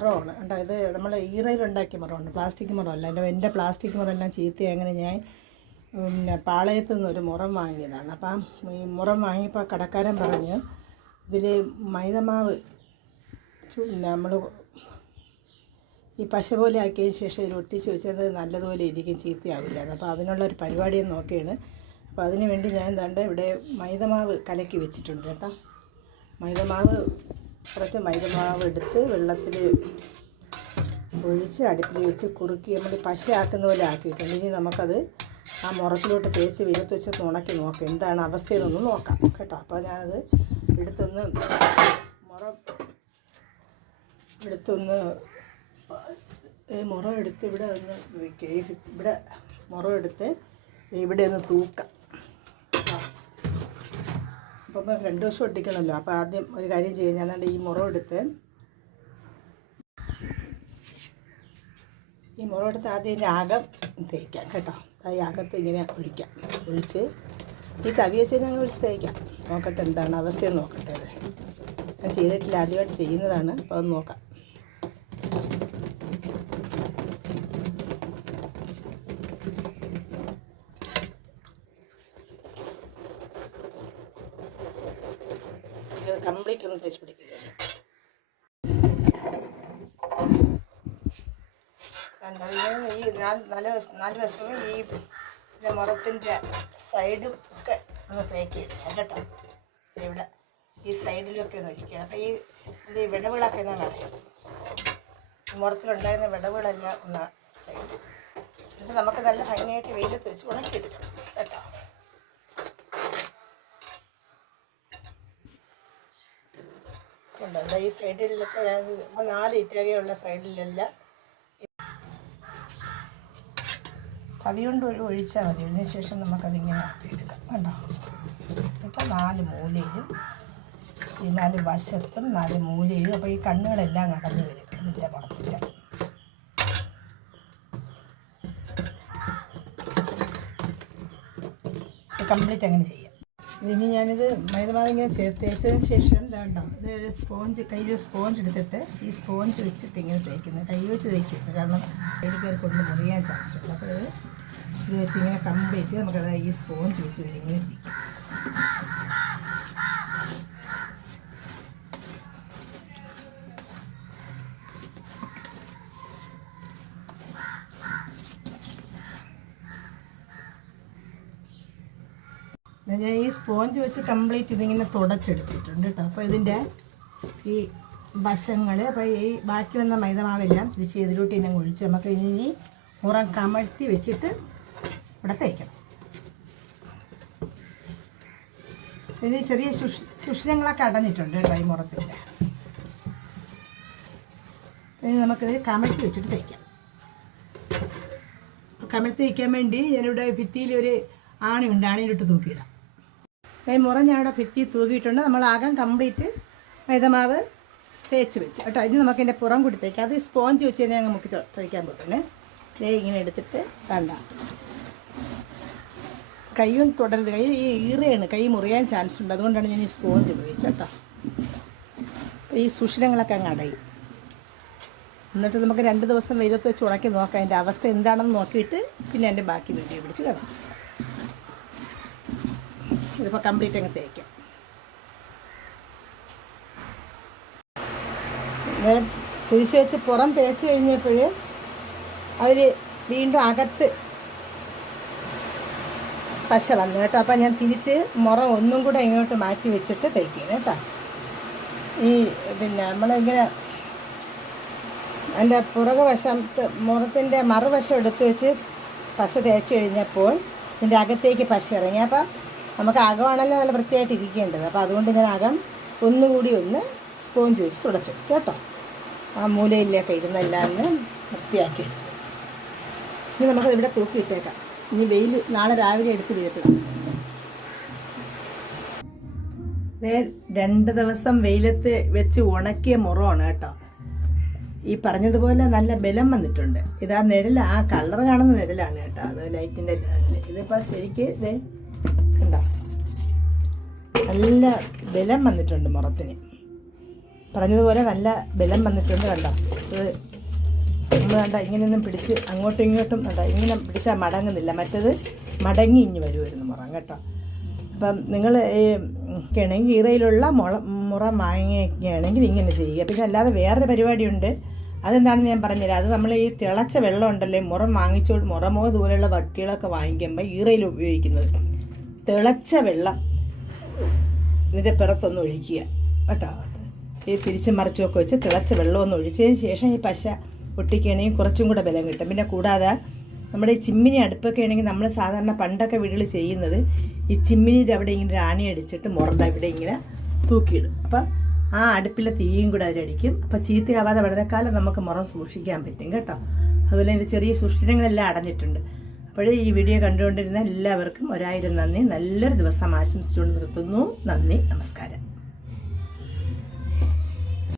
മുറമാണ് കേട്ടോ ഇത് നമ്മൾ ഈറയിലുണ്ടാക്കിയ മുറമാണ് പ്ലാസ്റ്റിക് മുറമല്ല എന്റെ എന്റെ പ്ലാസ്റ്റിക് മുറമെല്ലാം ചീത്തയായി അങ്ങനെ ഞാൻ പിന്നെ പാളയത്തു നിന്നൊരു ഒരു മുറം വാങ്ങിയതാണ്. അപ്പം ഈ മുറം വാങ്ങിയപ്പോൾ കടക്കാരൻ പറഞ്ഞു ഇതിൽ മൈദമാവ് നമ്മൾ ഈ പശ പോലെ ആക്കിയതിന് ശേഷം ഇതിൽ ഒട്ടിച്ച് വെച്ചത് നല്ലതുപോലെ ഇരിക്കും ചീത്തയാവില്ല അപ്പോൾ അതിനുള്ളൊരു പരിപാടിയും നോക്കിയാണ്. അപ്പോൾ അതിനുവേണ്ടി ഞാൻ ദണ്ട് ഇവിടെ മൈദമാവ് കലക്കി വെച്ചിട്ടുണ്ട് കേട്ടോ. മൈദമാവ് കുറച്ച് മൈദമാവ് എടുത്ത് വെള്ളത്തിൽ ഒഴിച്ച് അടുപ്പിൽ വെച്ച് കുറുക്കി നമ്മൾ പശയാക്കുന്ന പോലെ ആക്കിയിട്ടുണ്ട്. ഇനി നമുക്കത് ആ മുറത്തിലോട്ട് തേച്ച് വെയിലത്ത് വെച്ച് ഉണക്കി നോക്കാം. എന്താണ് അവസ്ഥയെന്നൊന്ന് നോക്കാം കേട്ടോ. അപ്പോൾ ഞാനത് എടുത്തൊന്ന് മുറ എടുത്തൊന്ന് മുറം എടുത്ത് ഇവിടെ ഒന്ന് ഇവിടെ മുറം എടുത്ത് ഇവിടെ ഒന്ന് തൂക്കാം. അപ്പം രണ്ട് ദിവസം ഒട്ടിക്കണമല്ലോ. അപ്പോൾ ആദ്യം ഒരു കാര്യം ചെയ്യാം. ഞാൻ ഈ മുറം എടുത്ത് ഈ മുറം എടുത്ത് ആദ്യം ആകം തേക്കാം കേട്ടോ. ആ യാഗത്ത് ഇങ്ങനെ ഒഴിക്കാം. ഒഴിച്ച് ഈ തവി വെച്ച് ഞങ്ങൾ ഒഴിച്ച് തേക്കാം. നോക്കട്ടെ എന്താണ് അവസ്ഥയെന്ന് നോക്കട്ടെ അത്. ഞാൻ ചെയ്തിട്ടില്ല. ആദ്യമായിട്ട് ചെയ്യുന്നതാണ്. അപ്പോൾ അത് നോക്കാം. ഇത് കംപ്ലീറ്റ് ഒന്ന് തേച്ച് പിടിക്കുക ഈ നാല് നാല് വശ നാല് വശവും ഈ മുറത്തിന്റെ സൈഡും ഒക്കെ ഒന്ന് തേക്കി ഇടുക കേട്ടോ ഇവിടെ ഈ സൈഡിലൊക്കെ ഒന്ന് ഒഴിക്കുക അപ്പോൾ ഈ ഇത് വിടവുകളൊക്കെ ഒന്ന് കളയും മുറത്തിലുണ്ടായിരുന്ന വിടവുകളെല്ലാം ഒന്ന് തേക്കും എന്നിട്ട് നമുക്ക് നല്ല ഭംഗിയായിട്ട് വെയിലത്ത് വെച്ച് ഉണക്കിയെടുക്കണം ഉണ്ട്. ഈ സൈഡിലൊക്കെ നാല് ഇറ്റകയുള്ള സൈഡിലെല്ലാം. കവി കൊണ്ട് ഒഴി- ഒഴിച്ചാൽ മതി. അതിന് ശേഷം നമുക്കതിങ്ങനെ എടുക്കാം കണ്ടോ? എന്നിട്ട് നാല് മൂലയിലും ഈ നാല് വശത്തും നാല് മൂലയിലും അപ്പോൾ ഈ കണ്ണുകളെല്ലാം കടന്നു വരും. ഇതിന്റെ പുറത്തില്ല കംപ്ലീറ്റ് അങ്ങനെ ചെയ്യാം. ഇനി ഞാനിത് മൈദമാവ് ഇങ്ങനെ ചേർത്ത് തേച്ചതിന് ശേഷം ഇതാണ്ടോ ഇത് സ്പോഞ്ച് കയ്യിൽ സ്പോഞ്ച് എടുത്തിട്ട് ഈ സ്പോഞ്ച് വെച്ചിട്ട് ഇങ്ങനെ തേക്കുന്നത് കൈ വെച്ച് തേക്കുന്നത് കാരണം കയ്യിൽ കൊണ്ട് മുറിയാൻ ചാൻസ് ഉണ്ട്. അപ്പോൾ ഇത് വെച്ച് ഇങ്ങനെ കംപ്ലീറ്റ് നമുക്കത് ഈ സ്പോഞ്ച് വെച്ച് ഇങ്ങനെ പിടിക്കാം ഞാൻ ഈ സ്പോഞ്ച് വെച്ച് കംപ്ലീറ്റ് ഇതിങ്ങനെ തുടച്ചെടുത്തിട്ടുണ്ട് കേട്ടോ. അപ്പോൾ ഇതിന്റെ ഈ വശങ്ങൾ അപ്പോൾ ഈ ബാക്കി വന്ന മൈദമാവെല്ലാം തിരിച്ച് ഇതിലോട്ട് ഇനം ഒഴിച്ച് നമുക്ക് ഇനി ഉറം കമഴ്ത്തി വെച്ചിട്ട് ഇവിടെ തേക്കണം. ഇനി ചെറിയ ശുഷ് ശുഷ്ണങ്ങളൊക്കെ അടഞ്ഞിട്ടുണ്ട് കേട്ടോ ഈ മുറത്തിന്റെ ഇനി നമുക്കിത് കമഴ്ത്തി വെച്ചിട്ട് തേക്കാം. കമഴ്ത്തി വയ്ക്കാൻ വേണ്ടി ഞാനിവിടെ ഭിത്തിയിൽ ഒരു ആണി ഉണ്ട്. ആണിയിലിട്ട് തൂക്കിയിടാം. മുറ അവിടെ ഭിത്തി തൂക്കിയിട്ടുണ്ട് നമ്മൾ ആകം കംപ്ലീറ്റ് മൈദമാവ് തേച്ച് വെച്ച്. കേട്ടോ ഇനി നമുക്ക് ഇതിന്റെ പുറം കൂടി തേക്കാം അത് സ്പോഞ്ച് വെച്ച് തന്നെ ഞങ്ങൾ മുക്കി ത- തേക്കാൻ പറ്റുന്നേ ദേ ഇങ്ങനെ എടുത്തിട്ട് കണ്ട കൈയും തുടരുത്. കൈ ഈ ഈറയാണ്. കൈ മുറിയാൻ ചാൻസ് ഉണ്ട്. അതുകൊണ്ടാണ് ഞാൻ ഈ സ്പോഞ്ച് ഉപയോഗിച്ചത് കേട്ടോ. ഈ സുഷിരങ്ങളൊക്കെ അങ്ങ് അടയും. എന്നിട്ട് നമുക്ക് രണ്ട് ദിവസം വെയിലത്ത് വെച്ച് ഉണക്കി നോക്കാം. അതിന്റെ അവസ്ഥ എന്താണെന്ന് നോക്കിയിട്ട് പിന്നെ എന്റെ ബാക്കി വീഡിയോ പിടിച്ച് കാണാം. ഇതിപ്പോൾ കംപ്ലീറ്റ് അങ്ങ് തേക്കാം. കുഴിച്ചു വെച്ച് പുറം തേച്ച് കഴിഞ്ഞപ്പോൾ അതിൽ വീണ്ടും അകത്ത് പശ വന്നു കേട്ടോ. അപ്പം ഞാൻ തിരിച്ച് മുറം ഒന്നും കൂടെ ഇങ്ങോട്ട് മാറ്റി വെച്ചിട്ട് തേക്കും കേട്ടോ. ഈ പിന്നെ നമ്മളിങ്ങനെ എന്റെ പുറകു വശത്ത് മുറത്തിന്റെ മറുവശം എടുത്ത് വെച്ച് പശ തേച്ച് കഴിഞ്ഞപ്പോൾ ഇതിന്റെ അകത്തേക്ക് പശ ഇറങ്ങി. അപ്പം നമുക്ക് അകമാണല്ലോ നല്ല വൃത്തിയായിട്ട് ഇരിക്കേണ്ടത്. അപ്പോൾ അതുകൊണ്ട് ഞാൻ അകം ഒന്നുകൂടി ഒന്ന് സ്പോഞ്ച് വെച്ച് തുടച്ചു. കേട്ടോ? ആ മൂലയിലൊക്കെ ഇരുന്നെല്ലാം ഒന്ന് വൃത്തിയാക്കി ഇനി നമുക്ക് ഇവിടെ തൂക്കി ഇട്ടേക്കാം. ഇനി വെയിൽ നാളെ രാവിലെ എടുത്ത് വീഴ്ത്തുക ദേ രണ്ട് ദിവസം വെയിലത്ത് വെച്ച് ഉണക്കിയ മുറമാണ് കേട്ടോ. ഈ പറഞ്ഞതുപോലെ നല്ല ബലം വന്നിട്ടുണ്ട്. ഇതാ നിഴൽ ആ കളർ കാണുന്ന നിഴലാണ് കേട്ടോ. അത് ലൈറ്റിന്റെ ഇതിപ്പോൾ ശരിക്ക് കണ്ടോ? നല്ല ബലം വന്നിട്ടുണ്ട് മുറത്തിന് പറഞ്ഞതുപോലെ നല്ല ബലം വന്നിട്ടുണ്ട് കണ്ടോ? ഇത് നമ്മൾ കണ്ട ഇങ്ങനെയൊന്നും പിടിച്ച് അങ്ങോട്ടും ഇങ്ങോട്ടും കണ്ട ഇങ്ങനെ പിടിച്ചാൽ മടങ്ങുന്നില്ല. മറ്റത് മടങ്ങി ഇഞ്ഞ് വരുമായിരുന്നു മുറം കേട്ടോ. അപ്പം നിങ്ങൾ ഈ കിണങ്ങി ഈറയിലുള്ള മുള മുറ വാങ്ങിയൊക്കെയാണെങ്കിൽ ഇങ്ങനെ ചെയ്യുക. പിന്നെ അല്ലാതെ വേറൊരു പരിപാടിയുണ്ട്. അതെന്താണെന്ന് ഞാൻ പറഞ്ഞില്ല അത് നമ്മൾ ഈ തിളച്ച വെള്ളം ഉണ്ടല്ലേ മുറം വാങ്ങിച്ചുകൊണ്ട് മുറമോ ദൂരെയുള്ള വട്ടികളൊക്കെ വാങ്ങിക്കുമ്പോൾ ഈറയിൽ ഉപയോഗിക്കുന്നത്. തിളച്ച വെള്ളം ഇതിന്റെ പിറത്തൊന്ന് ഒഴിക്കുക കേട്ടോ. ഈ തിരിച്ച് മറിച്ചുമൊക്കെ വെച്ച് തിളച്ച വെള്ളം ഒന്ന് ഒഴിച്ചതിന് ശേഷം ഈ പശ ഒട്ടിക്കുകയാണെങ്കിൽ കുറച്ചും കൂടെ ബലം കിട്ടും. പിന്നെ കൂടാതെ നമ്മുടെ ഈ ചിമ്മിനി അടുപ്പൊക്കെ ആണെങ്കിൽ നമ്മൾ സാധാരണ പണ്ടൊക്കെ വീടുകൾ ചെയ്യുന്നത് ഈ ചിമ്മിനിയുടെ അവിടെ ഇങ്ങനെ ഒരു ആണി അടിച്ചിട്ട് മുറന്ത ഇവിടെ ഇങ്ങനെ തൂക്കിയിടും. അപ്പം ആ അടുപ്പിലെ തീയും കൂടെ അതിലടിക്കും അപ്പോൾ ചീത്തയാവാതെ വളരെ കാലം നമുക്ക് മുറം സൂക്ഷിക്കാൻ പറ്റും കേട്ടോ. അതുപോലെ എന്റെ ചെറിയ സുഷ്ടിനങ്ങളെല്ലാം അടഞ്ഞിട്ടുണ്ട്. അപ്പോഴേ ഈ വീഡിയോ കണ്ടുകൊണ്ടിരുന്ന എല്ലാവർക്കും ഒരായിരം നന്ദി. നല്ലൊരു ദിവസം ആശംസിച്ചുകൊണ്ട് നിർത്തുന്നു. നന്ദി. നമസ്കാരം.